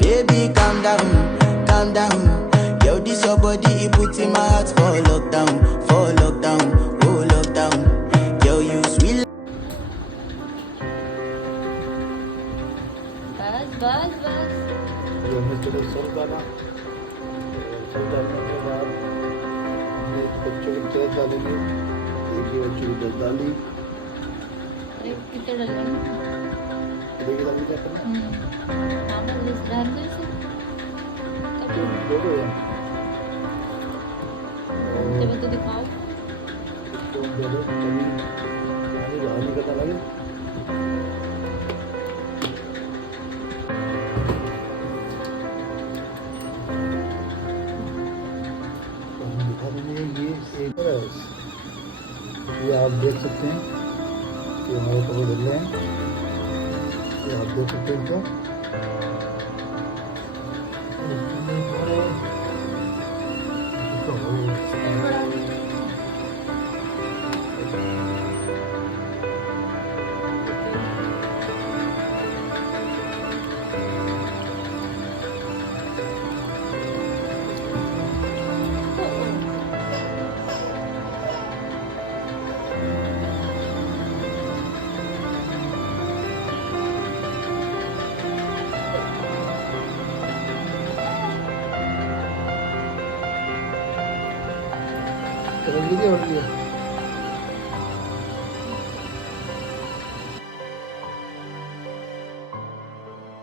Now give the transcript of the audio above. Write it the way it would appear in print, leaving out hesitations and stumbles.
Baby, calm down. Yo, this your body, it puts in my heart for lockdown, oh lockdown. Yo, you sweet. बस जो हमने चलो सब डाला, सब डालने के बाद हमने बच्चों की तरह डालेंगे, एक ही बच्चों की तरह डाली, कितने डालेंगे? देखिए डाली क्या करना? हाँ बस डाल दो इसे। दो दो यार। जब तो दिखाओ। इसको दे दो, कभी पानी बाहर निकलने लगे। ये आप देख सकते हैं कि हमारे कपड़े बदल रहे हैं, ये आप देख सकते हैं क्या? समझ लीजिए और